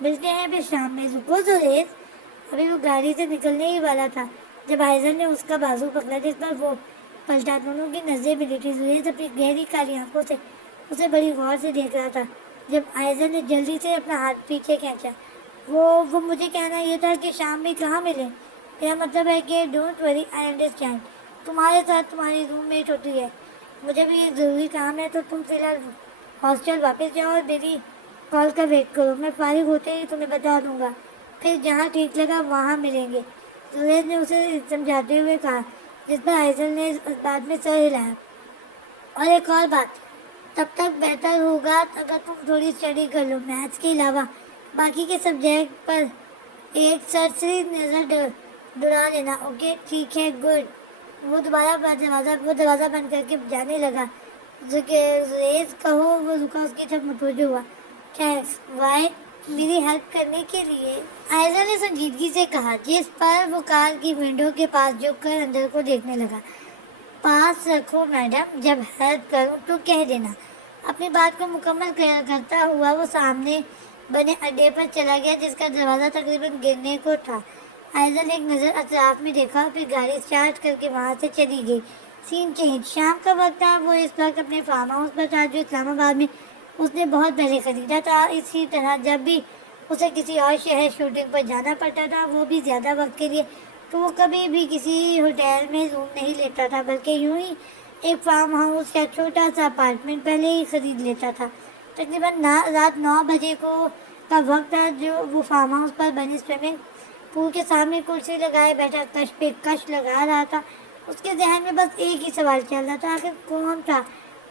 ملتے ہیں پھر شام میں. رکو زریز. ابھی وہ گاڑی سے نکلنے ہی والا تھا جب آئزل نے اس کا بازو پکڑا جس پر وہ پلٹا. دونوں کی نظریں ملی تھی. زریز اپنی گہری کالی آنکھوں سے اسے بڑی غور سے دیکھ رہا تھا. جب آئزل نے جلدی سے اپنا ہاتھ پیچھے کھینچا. وہ مجھے کہنا یہ تھا کہ شام میں کہاں ملے. میرا مطلب ہے کہ ڈونٹ وری آئی انڈرسٹینڈ. تمہارے ساتھ تمہاری روم میٹ ہوتی ہے. مجھے بھی ایک ضروری کام ہے تو تم فی الحال ہاسٹل واپس جاؤ اور میری کال کا ویٹ کرو. میں فارغ ہوتے ہی تمہیں بتا دوں گا. پھر جہاں ٹھیک لگا وہاں ملیں گے. زہیز نے اسے سمجھاتے ہوئے کہا جس پر آئزل نے اس بات میں سر ہلایا. اور ایک اور بات, تب تک بہتر ہوگا اگر تم تھوڑی اسٹڈی کر لو. میتھس کے علاوہ باقی کے سبجیکٹ پر ایک سرسری نظر دوڑا لینا. اوکے ٹھیک ہے گڈ. وہ دروازہ بند کر کے جانے لگا. زریز کہو وہ رکا. اس کی طرف متوجہ ہوا. تھینکس. وائی؟ میری ہیلپ کرنے کے لیے, آئزہ نے سنجیدگی سے کہا جس پر وہ کار کی ونڈو کے پاس جھک کر اندر کو دیکھنے لگا. پاس رکھو میڈم. جب ہیلپ کروں تو کہہ دینا. اپنی بات کو مکمل کرتا ہوا وہ سامنے بنے اڈے پر چلا گیا جس کا دروازہ تقریباً گرنے کو تھا. آئزہ نے ایک نظر اطراف میں دیکھا پھر گاڑی اسٹارٹ کر کے وہاں سے چلی گئی. سین چینج. شام کا وقت تھا. وہ اس وقت اپنے فارم ہاؤس پر تھا جو اسلام آباد میں اس نے بہت پہلے خریدا تھا. اسی طرح جب بھی اسے کسی اور شہر شوٹنگ پر جانا پڑتا تھا وہ بھی زیادہ وقت کے لیے, تو وہ کبھی بھی کسی ہوٹل میں روم نہیں لیتا تھا بلکہ یوں ہی ایک فارم ہاؤس یا چھوٹا سا اپارٹمنٹ پہلے ہی خرید لیتا تھا. تقریباً رات 9 بجے کا وقت تھا جو وہ فارم ہاؤس پر بنی سوئمنگ پول کے سامنے کرسی لگائے بیٹھا کش پہ کش لگا رہا تھا. اس کے ذہن میں بس ایک ہی سوال چل رہا تھا, آخر کون تھا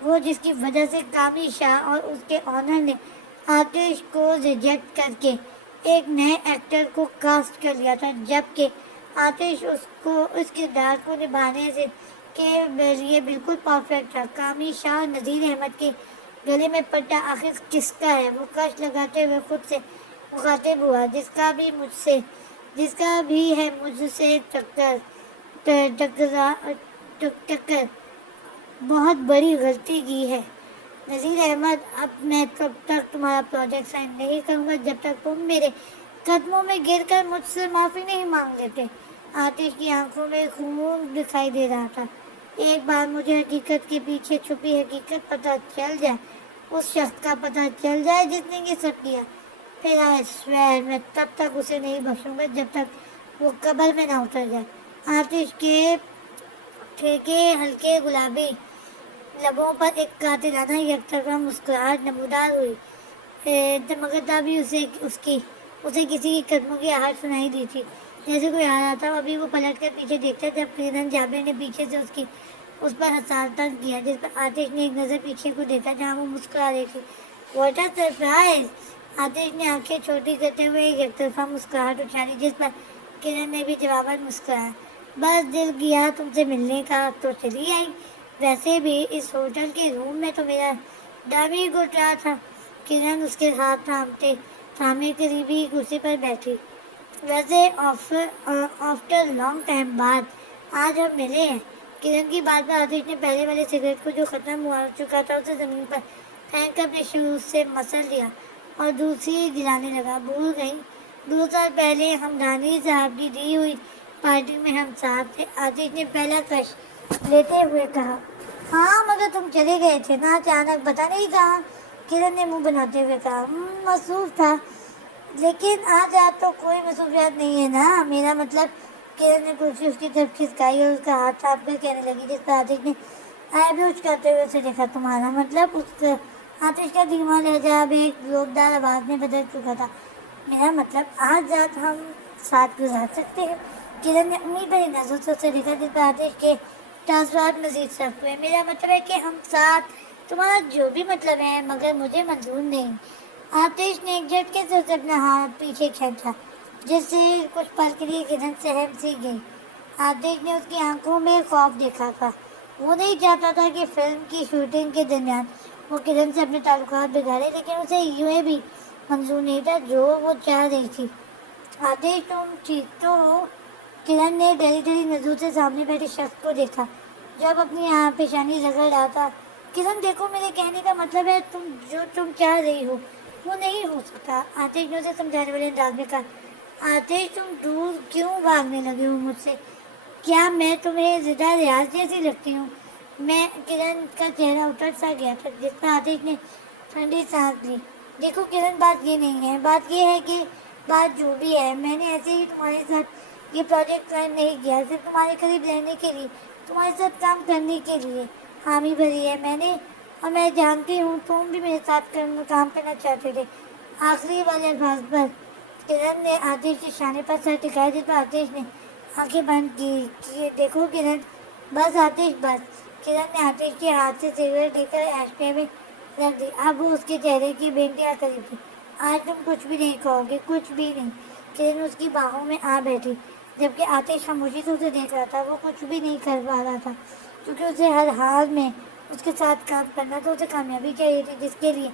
وہ جس کی وجہ سے کامل شاہ اور اس کے آنر نے آتش کو ریجیکٹ کر کے ایک نئے ایکٹر کو کاسٹ کر لیا تھا, جبکہ آتش اس کردار کو نبھانے کے لیے بالکل پرفیکٹ تھا. کامل شاہ نذیر احمد کے گلے میں پٹا آخر کس کا ہے؟ وہ کش لگاتے ہوئے خود سے مخاطب ہوا. جس کا بھی ہے مجھ سے ٹکر بہت بڑی غلطی کی ہے نذیر احمد. اب میں کب تک تمہارا پروجیکٹ سائن نہیں کروں گا جب تک تم میرے قدموں میں گر کر مجھ سے معافی نہیں مانگ لیتے. آتش کی آنکھوں میں خون دکھائی دے رہا تھا. ایک بار مجھے حقیقت کے پیچھے چھپی حقیقت پتہ چل جائے, اس شخص کا پتہ چل جائے جس نے یہ سب کیا, پھر آئی سویئر میں تب تک اسے نہیں بخشوں گا جب تک وہ قبر میں نہ اتر جائے. آتش کے ٹھیکے ہلکے گلابی لبوں پر ایک قاتلانہ یک طرفہ مسکراہٹ نمودار ہوئی, مگر تبھی اسے کسی کے قدموں کی آہٹ سنائی دی تھی جیسے کوئی آ رہا تھا. ابھی وہ پلٹ کر پیچھے دیکھتا جب کرن جابر نے پیچھے سے اس پر حساساً کیا, جس پر آتش نے ایک نظر پیچھے کو دیکھا جہاں وہ مسکرا رہی تھی. What a surprise. آتش نے آنکھیں چھوٹی کرتے ہوئے ایک یک طرفہ مسکراہٹ اچھالی جس پر کرن نے بھی جواباً مسکرایا. بس دل کیا تم سے ملنے کا تو چلی آئی. ویسے بھی اس ہوٹل کے روم میں تو میرا دم ہی گھٹ رہا تھا. کرن اس کے ہاتھ تھامے قریبی کرسی پر بیٹھی. ویسے آفٹر لانگ ٹائم بعد آج ہم ملے ہیں. کرن کی بات پر آتش نے پہلے والے سگریٹ کو جو ختم ہوا چکا تھا اسے زمین پر پھینک کر اپنے شوز سے مسل لیا اور دوسری جلانے لگا. بھول گئی 2 سال پہلے ہمدانی صاحب کی دی ہوئی پارٹی میں ہم ساتھ تھے. آتش نے پہلا کش لیتے ہوئے کہا. ہاں مگر تم چلے گئے تھے نا اچانک, پتہ نہیں کہاں. کرن نے منہ بناتے ہوئے کہا. مصروف تھا. لیکن آج تو کوئی مصروفیات نہیں ہے نا. میرا مطلب. کرن نے کرسی اس کی طرف کھسکائی اور اس کا ہاتھ تھام کر کہنے لگی جس پر آتش نے آئی بروز کرتے ہوئے اسے دیکھا. تمہارا مطلب. آتش کا دھیما لہجہ اب ایک ذوقدار آواز میں بدل چکا تھا. میرا مطلب آج رات ہم ساتھ گزار سکتے ہیں. کرن نے امید بھری نظروں سے اسے دیکھا جس پر آتش کے تاثرات مزید سخت ہوئے. میرا مطلب ہے کہ ہم ساتھ. تمہارا جو بھی مطلب ہے مگر مجھے منظور نہیں. آتش نے ایک جھٹکے سے اسے اپنا ہاتھ پیچھے کھینچا جس سے کچھ پل کے لیے کرن سہم سی گئی. آتش نے اس کی آنکھوں میں خوف دیکھا تھا. وہ نہیں چاہتا تھا کہ فلم کی شوٹنگ کے درمیان وہ کرن سے اپنے تعلقات بگاڑے, لیکن اسے یہ بھی منظور نہیں تھا جو وہ چاہ رہی تھی. آتش تم ٹھیک تو ہو؟ کرن نے ڈری ڈری نظروں سے سامنے بیٹھے شخص کو دیکھا جو اب اپنی پیشانی رگڑ رہا تھا. کرن دیکھو میرے کہنے کا مطلب ہے تم چاہ رہی ہو وہ نہیں ہو سکتا۔ آتش نے اسے سمجھانے والے انداز میں کہا، آتش تم دور کیوں بھاگنے لگے ہو مجھ سے؟ کیا میں تمہیں زدہ ریاض جیسی لگتی ہوں؟ میں کرن کا چہرہ اتر سا گیا تھا جس پر آتش نے ٹھنڈی سانس لی۔ دیکھو کرن، بات یہ نہیں ہے، بات یہ ہے کہ بات جو بھی ہے، میں نے ایسے ہی تمہارے ساتھ یہ پروجیکٹ قائم نہیں کیا، صرف تمہارے قریب رہنے کے لیے، تمہارے ساتھ کام کرنے کے لیے حامی بھری ہے میں نے، اور میں جانتی ہوں تم بھی میرے ساتھ کام کرنا چاہتے تھے۔ آخری والے الفاظ پر کرن نے آتش کے شانے پر سر ٹکایا جس پر آتش نے آنکھیں بند کی۔ دیکھو کرن، بس آتش بس۔ کرن نے آتش کے ہاتھ سے سگریٹ لے کر ایشٹرے میں رکھ دی۔ اب وہ اس کے چہرے کی بے انتہا قریب تھی۔ آج تم کچھ بھی نہیں کہو گے، کچھ بھی نہیں۔ کرن اس کی باہوں میں آ بیٹھی جبکہ آتش خاموشی سے اسے دیکھ رہا تھا۔ وہ کچھ بھی نہیں کر پا رہا تھا کیونکہ اسے ہر حال میں اس کے ساتھ کام کرنا تھا۔ اسے کامیابی چاہیے تھی جس کے لیے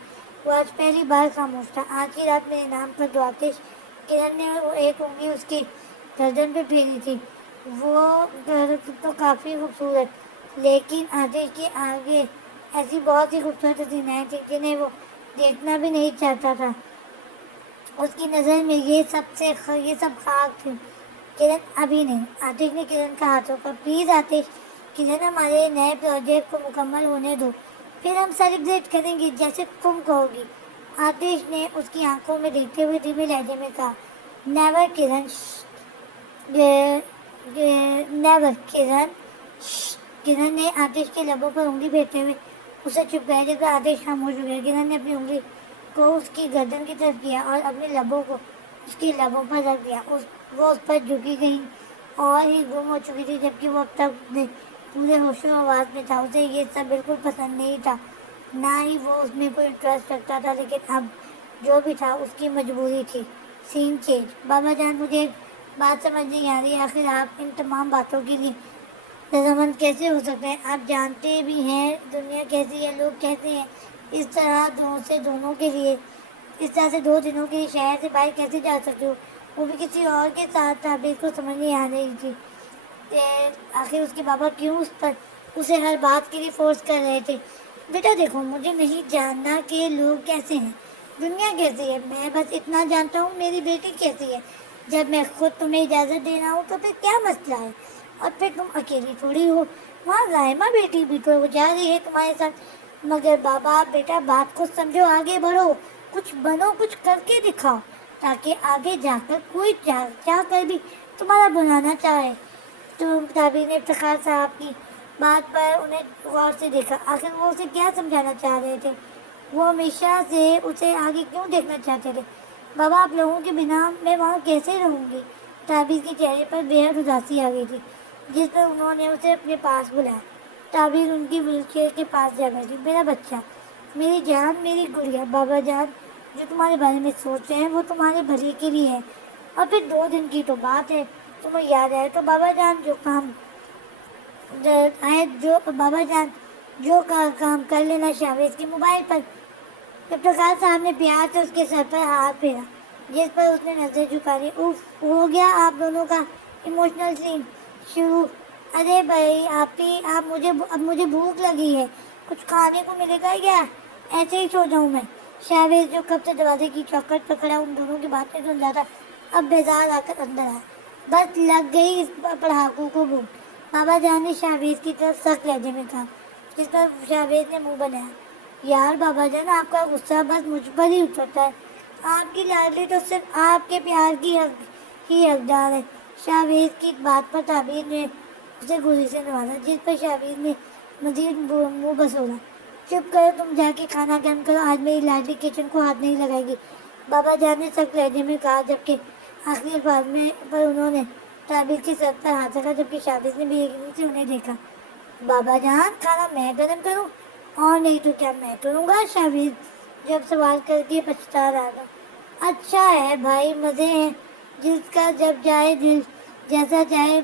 وہ آج پہلی بار خاموش تھا۔ آج کی رات میرے نام پر دو آتش۔ کرن نے ایک انگلی اس کی گردن پہ پھیری تھی۔ وہ تو کافی خوبصورت، لیکن آتش کے آگے ایسی بہت سی خوبصورت حسینائیں تھیں جنہیں وہ دیکھنا بھی نہیں چاہتا تھا۔ اس کی نظر میں یہ سب خاک تھی۔ کرن، ابھی نہیں۔ آتش نے کرن کا ہاتھ روکا۔ پلیز آتش، کرن، ہمارے نئے پروجیکٹ کو مکمل ہونے دو، پھر ہم سیلیبریٹ کریں گے جیسے تم کہو گی۔ آتش نے اس کی آنکھوں میں دیکھتے ہوئے دھیمے لہجے میں کہا، نیور کرن، نیور کرن۔ کرن نے آتش کے لبوں پر انگلی پھیرتے ہوئے اسے چپکایا جس پر آتش خاموش ہو گیا۔ کرن نے اپنی انگلی کو اس کی گردن کی طرف کیا اور اپنے لبوں کو اس کے لبوں پر رکھ دیا۔ وہ اس پر جھکی گئی اور ہی گم ہو چکی تھی جبکہ وہ اب تک پورے ہوش و آواز میں تھا۔ اسے یہ سب بالکل پسند نہیں تھا، نہ ہی وہ اس میں کوئی انٹرسٹ رکھتا تھا، لیکن اب جو بھی تھا اس کی مجبوری تھی۔ سین چینج۔ بابا جان، مجھے ایک بات سمجھ نہیں آ رہی، آخر آپ ان تمام باتوں کے لیے رضامند کیسے ہو سکتے ہیں؟ آپ جانتے بھی ہیں دنیا کیسی ہے، لوگ کیسے ہیں، اس طرح سے 2 دنوں کے لیے شہر سے باہر کیسے جا سکتے ہو؟ وہ بھی کسی اور کے ساتھ تھا۔ بالکل سمجھ نہیں آ رہی تھی کہ آخر اس کے بابا کیوں اسے ہر بات کے لیے فورس کر رہے تھے۔ بیٹا دیکھو، مجھے نہیں جاننا کہ لوگ کیسے ہیں، دنیا کیسی ہے، میں بس اتنا جانتا ہوں میری بیٹی کیسی ہے۔ جب میں خود تمہیں اجازت دے رہا ہوں تو پھر کیا مسئلہ ہے؟ اور پھر تم اکیلی تھوڑی ہو، وہاں رائمہ بیٹی بھی تو جا رہی ہے تمہارے ساتھ۔ مگر بابا، بیٹا بات کو سمجھو، آگے بڑھو، کچھ بنو، کچھ کر کے دکھاؤ تاکہ آگے جا کر کوئی چاہ کر بھی تمہارا بنانا چاہے۔ تو تعبیر نے افتخار صاحب کی بات پر انہیں غور سے دیکھا۔ آخر وہ اسے کیا سمجھانا چاہ رہے تھے؟ وہ ہمیشہ سے اسے آگے کیوں دیکھنا چاہتے تھے؟ بابا، آپ لوگوں کے بنا میں وہاں کیسے رہوں گی؟ تعبیر کے چہرے پر بے حد اداسی آ گئی تھی جس پر انہوں نے اسے اپنے پاس بلایا۔ تعبیر ان کی ویل چیئر کے پاس جا بیٹھی۔ میرا بچہ، میری جان، میری گڑیا، بابا جان جو تمہارے بارے میں سوچ رہے ہیں وہ تمہارے بھلے کے لیے ہے۔ اور پھر 2 دن کی تو بات ہے، تمہیں یاد آئے تو بابا جان جو کام کر لینا شاویز کے موبائل پر۔ افتخار صاحب نے پیار سے اس کے سر پر ہاتھ پھیرا جس پر اس نے نظر جھکا لی۔ اف، ہو گیا آپ دونوں کا ایموشنل سین شروع۔ ارے بھائی آپی، اب مجھے بھوک لگی ہے، کچھ کھانے کو ملے گا یا ایسے ہی سو جاؤں میں؟ شاویز جو کب سے دروازے کی چوکھٹ پر کھڑا ان دونوں کی باتیں سن رہا تھا اب بیزار آ کر اندر آیا۔ بس لگ گئی اس پڑھاکو کو بھوک، بابا جان نے شاویز کی طرف سخت لہجے میں کہا جس پر شاویز نے منہ بنایا۔ یار بابا جان، آپ کا غصہ بس مجھ پر ہی اترتا ہے، آپ کی لاڈلی تو صرف آپ کے پیار کی ہی حقدار ہے۔ شاویز کی بات پر تعبیر نے اسے گولی سے نوازا جس پر شاویز نے مزید منہ بسولا۔ چپ کرو، تم جا کے کھانا گرم کرو، آج میری لاڈلی کچن کو ہاتھ نہیں لگائے گی، بابا جان نے سخت لہجے میں کہا جبکہ آخری الفاظ میں پر انہوں نے تعبیر کی سر پر ہاتھ رکھا جبکہ شاویز نے بے یقینی سے انہیں دیکھا۔ بابا جان، کھانا میں گرم کروں؟ اور نہیں تو کیا میں کروں گا؟ شاویز جب سوال کر کے پچھتا رہا تھا۔ اچھا ہے بھائی، مزے ہیں، جس کا جب جائے دل، جیسا چاہے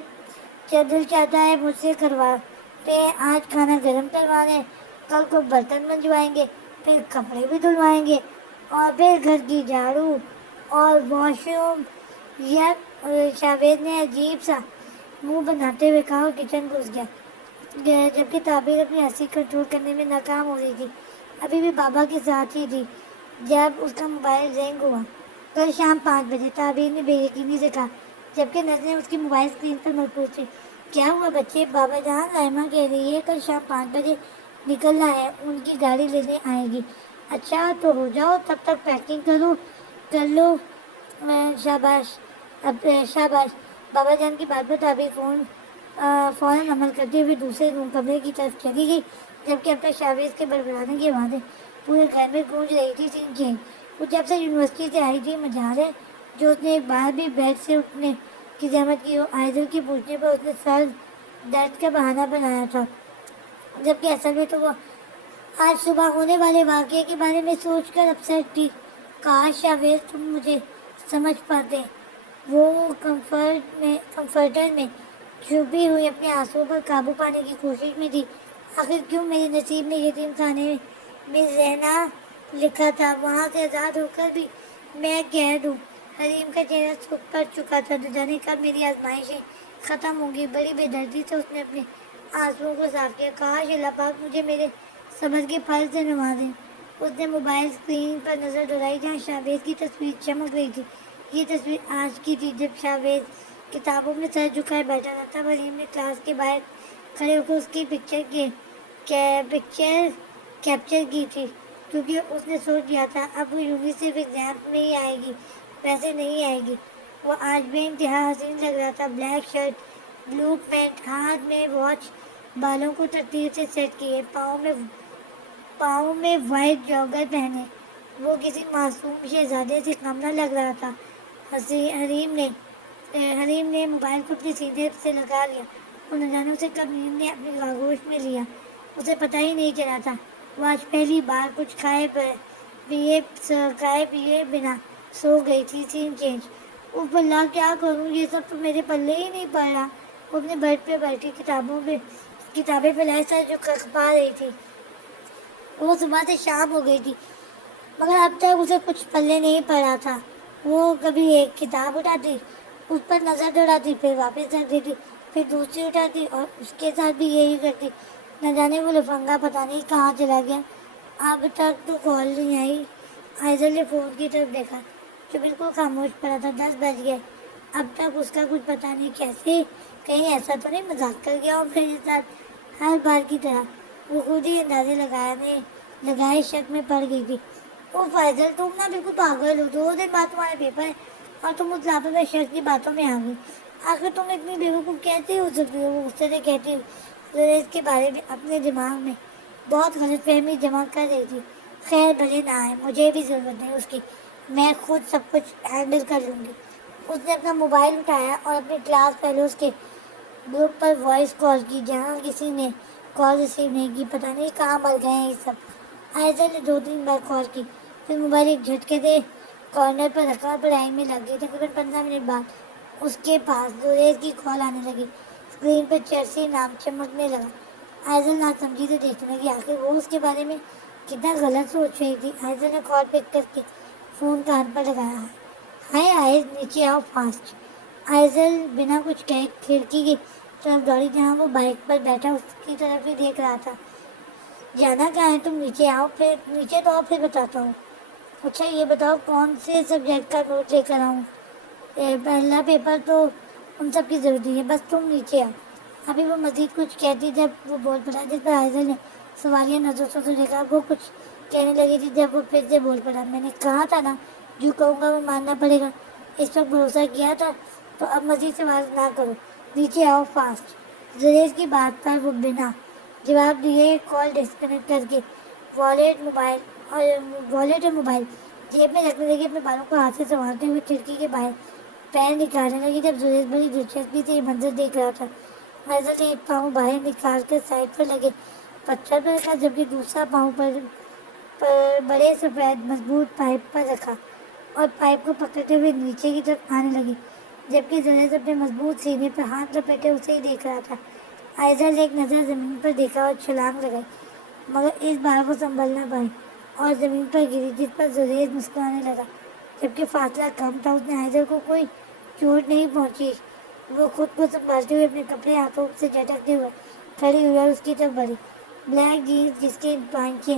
دل چاہتا ہے مجھ سے کرواتے ہیں۔ آج کھانا گرم کروا رہے ہیں، کل کو برتن منجوائیں گے، پھر کپڑے بھی دھلوائیں گے، اور پھر گھر کی جھاڑو اور واش روم۔ شاویز نے عجیب سا منہ بناتے ہوئے کہا اور کچن گھس گیا جبکہ تعبیر اپنی ہنسی کنٹرول کرنے میں ناکام ہو رہی تھی۔ ابھی بھی بابا کے ساتھ ہی تھی جب اس کا موبائل رینگ ہوا کل شام 5 بجے، تعبیر نے بے یقینی سے کہا، جبکہ نظریں اس کی موبائل اسکرین پر مرکوز تھیں۔ کیا ہوا بچے؟ بابا جان، لائمہ کہہ رہی ہے کل شام 5 بجے نکلنا ہے، ان کی گاڑی لینے آئے گی۔ اچھا تو ہو جاؤ، تب تک پیکنگ کر لو۔ شاباش، اب شاباش۔ بابا جان کی بات پر تعبیر فوراً عمل کرتے ہوئے دوسرے روم کمرے کی طرف چلی گئی، جبکہ اب تک شاویز کے بڑبڑانے کی آوازیں پورے گھر میں گونج رہی تھی۔ سین وہ جب سے یونیورسٹی سے آئی تھی، مجال ہے جو اس نے ایک بار بھی بیڈ سے اٹھنے کی زحمت کی ہو۔ آئزل کی پوچھنے پر اس نے سر درد کا بہانہ بنایا تھا، جبکہ اصل میں تو وہ آج صبح ہونے والے واقعے کے بارے میں سوچ کر اپسیٹ تھی۔ کاش شاویز تم مجھے سمجھ پاتے۔ وہ کمفرٹر میں چھپی ہوئی اپنے آنسوؤں پر قابو پانے کی کوشش میں تھی۔ آخر کیوں میرے نصیب میں یتیم خانے میں رہنا لکھا تھا؟ وہاں سے آزاد ہو کر بھی میں قید ہوں۔ حریم کا چہرہ سرخ پڑ چکا تھا۔ نہ جانے کب میری آزمائشیں ختم ہوں گی۔ بڑی بے دردی سے اس نے اپنے آنسوؤں کو صاف کیا۔ کاش اللہ پاک مجھے میرے صبر کے پھل سے نوازے۔ اس نے موبائل اسکرین پر نظر دوڑائی جہاں شاویز کی تصویر چمک رہی تھی۔ یہ تصویر آج کی تھی جب شاویز کتابوں میں سر جھکائے بیٹھا تھا۔ تب حریم نے کلاس کے باہر کھڑے ہو کر اس کی پکچر کیپچر کی تھی، کیونکہ اس نے سوچ لیا تھا اب وہ یوں ہی صرف ایگزام میں ہی آئے گی، ویسے نہیں آئے گی۔ وہ آج بے انتہا حسین لگ رہا تھا۔ بلیک شرٹ، بلو پینٹ، ہاتھ میں واچ، بالوں کو ترتیب سے سیٹ کیے، پاؤں میں وائٹ جاگر پہنے، وہ کسی معصوم شہزادے سے کم نہ لگ رہا تھا۔ حریم نے موبائل کو اپنے سینے سے لگا لیا اور نہ جانے اسے کب نیند نے اپنی آغوش میں لیا، اسے پتہ ہی نہیں چلا تھا۔ وہ آج پہلی بار کچھ کھائے پیے بنا سو گئی تھی۔ سین چینج۔ اوف اللہ، کیا کروں؟ یہ سب تو میرے پلے ہی نہیں پڑ رہا۔ وہ اپنے بیڈ پہ بیٹھی کتابیں پھیلائے سر جھکا رہی تھی۔ وہ صبح سے شام ہو گئی تھی مگر اب تک اسے کچھ پلے نہیں پڑا تھا۔ وہ کبھی ایک کتاب اٹھاتی، اس پر نظر دوڑاتی، پھر واپس رکھ دیتی، پھر دوسری اٹھاتی اور اس کے ساتھ بھی یہی کرتی۔ نہ جانے وہ لفنگا پتہ نہیں کہاں چلا گیا۔ اب تک تو کال نہیں آئی۔ آئزل نے فون کی طرف دیکھا جو بالکل خاموش پڑا تھا۔ 10 بج گئے، اب تک اس کا کچھ پتہ نہیں۔ کیسے؟ کہیں ایسا تو نہیں مذاق کر گیا ہو میرے ساتھ ہر بار کی طرح؟ وہ خود ہی اندازے لگائے شک میں پڑ گئی تھی۔ او فائزل، تم نا بالکل پاگل ہو۔ 2 دن بعد تمہارے پیپر ہے اور تم اس لاپتہ شخص کی باتوں میں آ گئی۔ آخر تم اتنی بیوقوف کیسے ہو سکتی ہو؟ وہ غصے سے کہتی ہوئی اس کے بارے میں اپنے دماغ میں بہت غلط فہمی جمع کر رہی تھی۔ خیر بھلے نہ آئے، مجھے بھی ضرورت نہیں اس کی، میں خود سب کچھ ہینڈل کر لوں گی۔ اس نے اپنا موبائل اٹھایا اور اپنے کلاس فیلوز کے گروپ پر وائس کال کی، جہاں کسی نے کال ریسیو نہیں کی۔ پتہ نہیں کہاں مر گئے ہیں یہ سب۔ آئزل نے 2-3 بار کال کی، پھر موبائل ایک جھٹکے سے کارنر پر رکھا اور پڑھائی میں لگ گئی۔ تقریباً 15 منٹ بعد اس کے پاس زریز کی کال آنے لگی۔ اسکرین پر چرسی نام چمکنے لگا۔ آئزل ناسمجھی سے دیکھنے لگی، آخر وہ اس کے بارے میں کتنا غلط سوچ رہی تھی۔ آئزل نے کال پک کر کے فون کان پر لگایا۔ ہائے آئز، نیچے آؤ فاسٹ۔ آئزل بنا کچھ کہے کھڑکی کی طرف دوڑی جہاں وہ بائک پر بیٹھا اس کی طرف ہی دیکھ رہا تھا۔ جانا کہاں ہے؟ تم نیچے آؤ، پھر نیچے تو آؤ، پھر بتاتا ہوں۔ اچھا یہ بتاؤ کون سے سبجیکٹ کا نوٹ لے کر آؤں؟ پہلا پیپر تو ان سب کی ضرورت نہیں ہے، بس تم نیچے آؤ۔ ابھی وہ مزید کچھ کہتی جب وہ بول پڑا، جس پر آئزل نے سوالیہ نظروں سے دیکھا۔ وہ کچھ کہنے لگی تھی جب وہ پھر سے بول پڑا، میں نے کہا تھا نا جو کہوں گا وہ ماننا پڑے گا۔ اس وقت بھروسہ کیا تھا تو اب مزید سوال نہ کرو، نیچے آؤ فاسٹ۔ زریز کی بات پر وہ بنا جواب دیے کال ڈسکنیکٹ کر کے والیٹ اور موبائل جیب میں رکھنے لگی، اپنے بالوں کو ہاتھ سے سنوارتے ہوئے کھڑکی کے باہر پیر نکالنے لگی۔ جب زریز بڑی دلچسپی سے یہ منظر دیکھ رہا تھا، آئزل نے ایک پاؤں باہر نکال کر سائڈ پر لگے پتھر پر رکھا، جبکہ دوسرا پاؤں پر بڑے سفید مضبوط پائپ پر رکھا اور پائپ کو پکڑتے ہوئے نیچے کی طرف آنے لگی، جبکہ زریز اپنے مضبوط سینے پر ہاتھ لپیٹے اسے ہی دیکھ رہا تھا۔ آئزل نے ایک نظر زمین پر دیکھا اور چھلانگ لگائی، مگر اس بار وہ سنبھل نہ پائی اور زمین پر گری، جس پر زریز مسکرانے لگا۔ جبکہ فاصلہ کم تھا، اس نے آئزل کو کوئی چوٹ نہیں پہنچی۔ وہ خود کو سنبھالتے ہوئے اپنے کپڑے ہاتھوں سے جھٹکتے ہوئے کھڑی ہوئی اور اس کی طرف بڑھی۔ بلیک جینس جس کے پائچے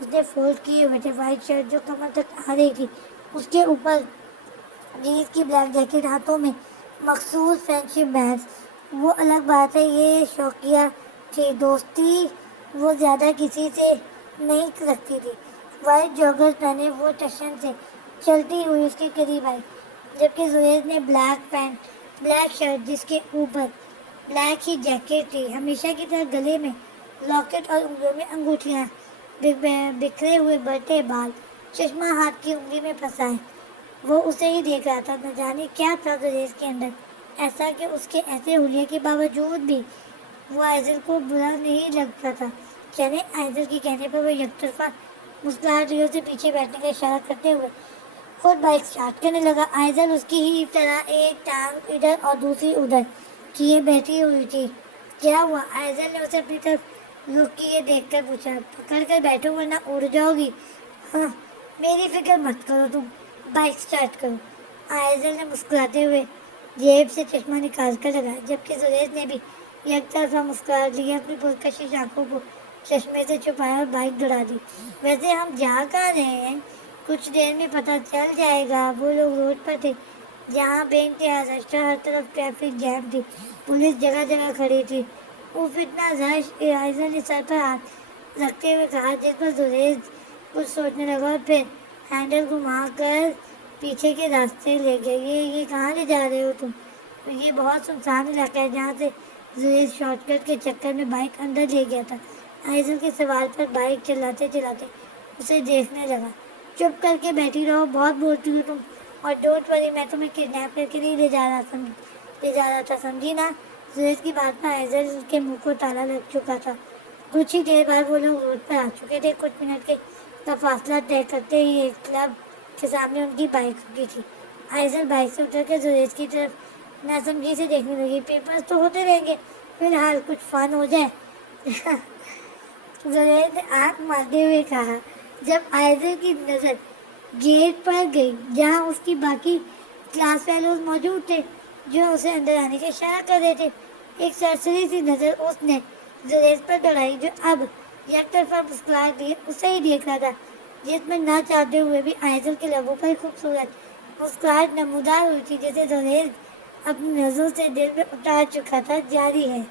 اس نے فولڈ کیے ہوئے تھے وائٹ شرٹ جو کمر تک آ رہی تھی، اس کے اوپر جینس کی بلیک جیکٹ، ہاتھوں میں مخصوص فرینڈشپ بینڈز۔ وہ الگ بات ہے، یہ شوقیہ تھی، دوستی وہ زیادہ کسی سے نہیں رکھتی تھی۔ وائٹ جاگرز پہنے وہ ٹشن سے چلتی ہوئی اس کے قریب آئی، جبکہ زریز نے بلیک پینٹ، بلیک شرٹ جس کے اوپر بلیک ہی جیکٹ تھی، ہمیشہ کی طرح گلے میں لاکٹ اور انگلیوں میں انگوٹھیاں، بکھرے ہوئے بڑھتے بال، چشمہ ہاتھ کی انگلی میں پھنسائے۔ وہ اسے ہی دیکھ رہا تھا، نہ جانے کیا تھا زریز کے اندر ایسا کہ اس کے ایسے حلیے کے باوجود بھی وہ آئزل کو برا نہیں لگتا تھا۔ یعنی آئزل کے کہنے پر وہ یک طرفہ مسکراہٹ لی، اسے پیچھے بیٹھنے کا اشارہ کرتے ہوئے خود بائک اسٹارٹ کرنے لگا۔ آئزل اس کی ہی طرح ایک ٹانگ ادھر اور دوسری ادھر کیے بیٹھی ہوئی تھی۔ کیا ہوا؟ آئزل نے اسے اپنی طرف رخ کیے دیکھ کر پوچھا۔ پکڑ کر بیٹھو ورنہ اڑ جاؤ گی۔ ہاں، میری فکر مت کرو، تم بائک اسٹارٹ کرو۔ آئزل نے مسکراتے ہوئے جیب سے چشمہ نکال کر لگایا، جبکہ زریز نے بھی یک طرفہ مسکراہٹ لی، اپنی پرکشش آنکھوں کو چشمے سے چھپایا اور بائک دوڑا دی۔ ویسے ہم جا کہاں رہے ہیں؟ کچھ دیر میں پتہ چل جائے گا۔ وہ لوگ روڈ پر تھے جہاں بے انتہا رش تھا، ہر طرف ٹریفک جام تھی، پولیس جگہ جگہ کھڑی تھی۔ اوف، اتنا رش! آئزل نے سر پر ہاتھ رکھتے ہوئے کہا، جس پر زریز کچھ سوچنے لگا اور پھر ہینڈل گھما کر پیچھے کے راستے لے گئے۔ یہ کہاں لے جا رہے ہو تم؟ یہ بہت سنسان علاقہ ہے جہاں سے زریز شارٹ کٹ کے چکر میں بائک اندر لے گیا تھا۔ آئزل کے سوال پر بائک چلاتے چلاتے اسے دیکھنے لگا۔ چپ کر کے بیٹھی رہو، بہت بولتی ہو تم، اور ڈونٹ وری، میں تمہیں کڈنیپ کر کے نہیں لے جا رہا تھا، سمجھی نا؟ زریز کی بات پر آئزل کے منہ کو تالا لگ چکا تھا۔ کچھ ہی دیر بعد وہ لوگ روڈ پر آ چکے تھے۔ کچھ منٹ کا فاصلہ طے کرتے ہی ایک کلب کے سامنے ان کی بائک رکی تھی۔ آئزل بائک سے اتر کر زریز کی طرف ناسمجھی سے دیکھنے لگی۔ پیپرز تو ہوتے رہیں گے، فی الحال کچھ فن ہو جائے۔ زریز نے آنکھ مارتے ہوئے کہا، جب آئزل کی نظر گیٹ پر گئی جہاں اس کی باقی کلاس فیلوز موجود تھے جو اسے اندر آنے کا اشارہ کر رہے تھے، ایک سرسری سی نظر اس نے زریز پر دوڑائی جو اب یک طرفہ مسکراہٹ لیے اسے ہی دیکھ رہا تھا، جس میں نہ چاہتے ہوئے بھی آئزل کے لبوں پر خوبصورت مسکراہٹ نمودار ہوئی تھی، جسے زریز اپنی نظروں سے دل میں اتار چکا تھا۔ جاری ہے۔